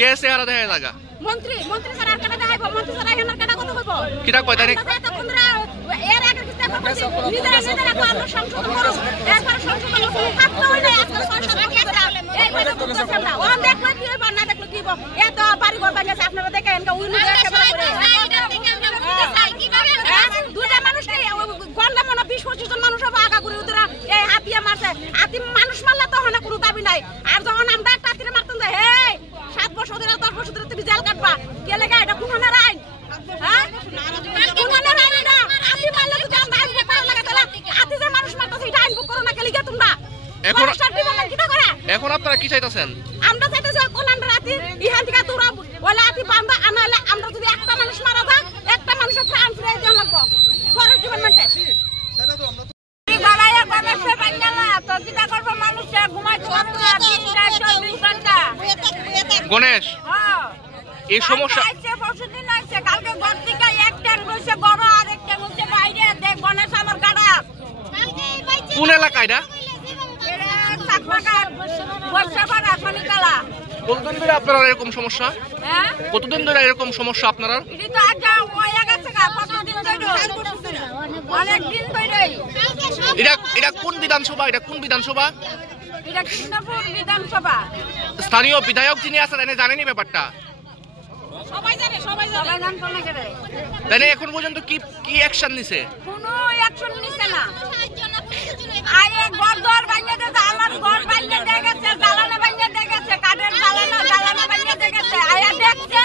কে চেহারা দেখা জায়গা মন্ত্রী স্যার আর কেন দেখাইবো মন্ত্রী স্যার এখানে কেন কথা কইবো কিটা কয় তাই এর আগে কি দেখো নিজেরা আমরা সংশোধন করব এরপর সংশোধন কোনো খাত নয় না আজকে 6-7 বছর এই কথা বলছেন না ও দেখলে কি হইব না দেখলে কি হইব এত বাড়ি ঘর বানিয়েছে আপনারা দেখেন উনি একেবারে দুইটা মানুষ নেই গন্ডা মনে 20-25 জন মানুষ হবে আগা করে ওরা এই হাতিয়া মারছে হাতি মানুষ মারলে তো হনা কোনো দাবি নাই আর যখন আমরা একটা হাতিরে মারতাম যে এই 7 বছর ধরে 10 বছর ধরে তুমি জেল কাটবা কে লাগা এটা কোনখানে আইন হ্যাঁ কোনখানে আইন এটা হাতি মারলে তো আমরা আইন করা লাগে তাহলে হাতি যে মানুষ মারতাছে এটা আইন করো না কে লাগা তোমরা এখন আপনারা কি চাইতেছেন আমরা চাইতেছি কোন আমরা হাতি ইহান থেকে তোরা ওলা হাতি বান্দা আনালে আমরা যদি একটা মানুষ মারা যায় একটা মানুষের প্রাণ ফিরিয়ে দেওয়া লাগবে ফরেস্ট ডিপার্টমেন্টে সেটা তো আমরা গাড়ায়া বানাসে বান্নালা তো কিটা করব মানুষে ঘুমাইতে পারবে না 3-4-20 ঘন্টা গণেশ হ্যাঁ এই সমস্যা আইছে পরশুদিন আইছে কালকে ঘর থেকে এক ট্যাঙ্ক রইছে বড় আর এক ট্যাঙ্ক হচ্ছে বাইরে দেখ গণেশ আমার গাড়া কোন এলাকায় এটা কতদিন ধরে আপনারা এরকম সমস্যা কতদিন ধরে এরকম সমস্যা আপনারা এটা কোন বিধানসভা স্থানীয় বিধায়ক যিনি আছেন এনে জানেনি ব্যাপারটা তাই এখন পর্যন্ত কি কি অ্যাকশন নিছে কোনো অ্যাকশন নিছে না আয়ে ঘর ভাঙিয়ে দে আমার ঘর ভাঙিয়ে দে গেছে জ্বালানা ভাঙিয়ে দে গেছে কাঠের জ্বালানা ভাঙিয়ে দে গেছে আয়া দেখছে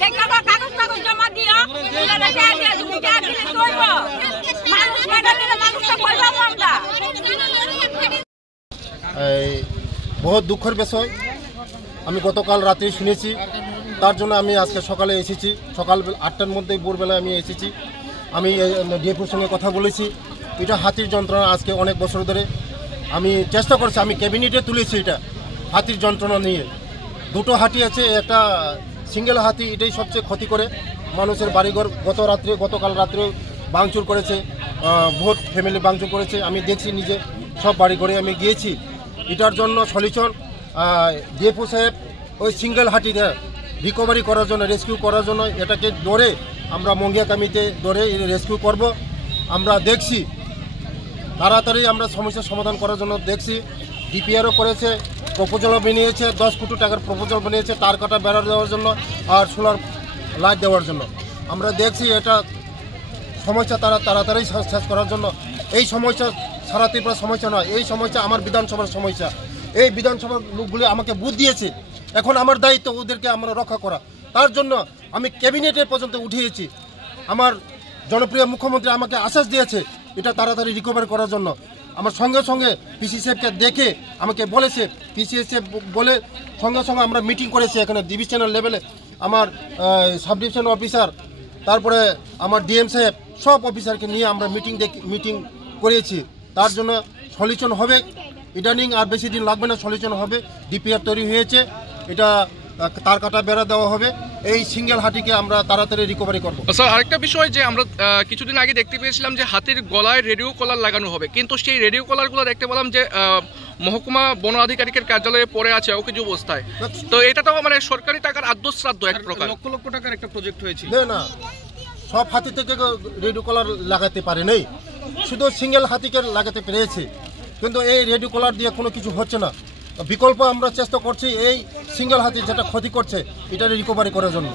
দেখাবা কাগজ জমা দিও এটা রেখে দিয়ে তুমি কে দিলি কইব মানুষ মেডালে মানুষকে কইবা আমরা এই বহুত দুঃখের বিষয় আমি গতকাল রাতে শুনেছি তার জন্য আমি আজকে সকালে এসেছি সকাল 8টার মধ্যে ভোরবেলায় আমি এসেছি আমি ডিএফওর সঙ্গে কথা বলেছি এটা হাতির যন্ত্রণা আজকে অনেক বছর ধরে আমি চেষ্টা করছি আমি ক্যাবিনেটে তুলেছি এটা হাতির যন্ত্রণা নিয়ে দুটো হাতি আছে একটা সিঙ্গেল হাতি এটাই সবচেয়ে ক্ষতি করে মানুষের বাড়িঘর গতকাল রাত্রে ভাঙচুর করেছে বহুত ফ্যামিলি ভাঙচুর করেছে আমি দেখছি নিজে সব বাড়িঘরে আমি গিয়েছি এটার জন্য সলিউশন ডিএফও সাহেব ওই সিঙ্গেল হাতিটা রিকভারি করার জন্য রেস্কিউ করার জন্য এটাকে ধরে আমরা মঙ্গিয়াকামিতে ধরে রেস্কিউ করব আমরা দেখছি তাড়াতাড়ি আমরা সমস্যার সমাধান করার জন্য দেখছি ডিপিআরও করেছে প্রপোজালও বানিয়েছে 10 কোটি টাকার প্রপোজাল বানিয়েছে তার কাটা বেড়া দেওয়ার জন্য আর সোলার লাইট দেওয়ার জন্য আমরা দেখছি এটা সমস্যা তাড়াতাড়ি শেষ করার জন্য এই সমস্যা সারা ত্রিপুরা সমস্যা নয় এই সমস্যা আমার বিধানসভার সমস্যা এই বিধানসভার লোকগুলি আমাকে বুদ্ধ দিয়েছে এখন আমার দায়িত্ব ওদেরকে আমরা রক্ষা করা তার জন্য আমি ক্যাবিনেটের পর্যন্ত উঠিয়েছি আমার জনপ্রিয় মুখ্যমন্ত্রী আমাকে আশ্বাস দিয়েছে এটা তাড়াতাড়ি রিকভার করার জন্য আমার সঙ্গে সঙ্গে পিসি সাহেবকে দেখে আমাকে বলেছে পিসি সাহেব বলে সঙ্গে সঙ্গে আমরা মিটিং করেছি এখানে ডিভিশনাল লেভেলে আমার সাব ডিভিশন অফিসার তারপরে আমার ডিএম সাহেব সব অফিসারকে নিয়ে আমরা মিটিং করেছি তার জন্য সলিউশন হবে ইদানিং আর বেশি দিন লাগবে না সলিউশন হবে ডিপিআর তৈরি হয়েছে এটা তার কাটা বেড়া দেওয়া হবে এই সিঙ্গেল হাতিকে আমরা তাড়াতাড়ি রিকভারি করবো স্যার আরেকটা বিষয় যে আমরা কিছুদিন আগে দেখতে পেয়েছিলাম যে হাতির গলায় রেডিও কলার লাগানো হবে কিন্তু সেই রেডিও কলারগুলো দেখতে পেলাম যে মহকুমা বন আধিকারিকের কার্যালয়ে পড়ে আছে অকেজো অবস্থায় তো এটা তো মানে সরকারি টাকার আদ্যশ্রাদ্ধ এক প্রকার লক্ষ লক্ষ টাকার একটা প্রজেক্ট হয়েছে না সব হাতি থেকে রেডিও কলার লাগাতে পারে নাই শুধু সিঙ্গেল হাতিকে লাগাতে পেরেছে কিন্তু এই রেডিও কলার দিয়ে কোনো কিছু হচ্ছে না বিকল্প আমরা চেষ্টা করছি এই সিঙ্গেল হাতি যেটা ক্ষতি করছে এটা রিকভারি করার জন্য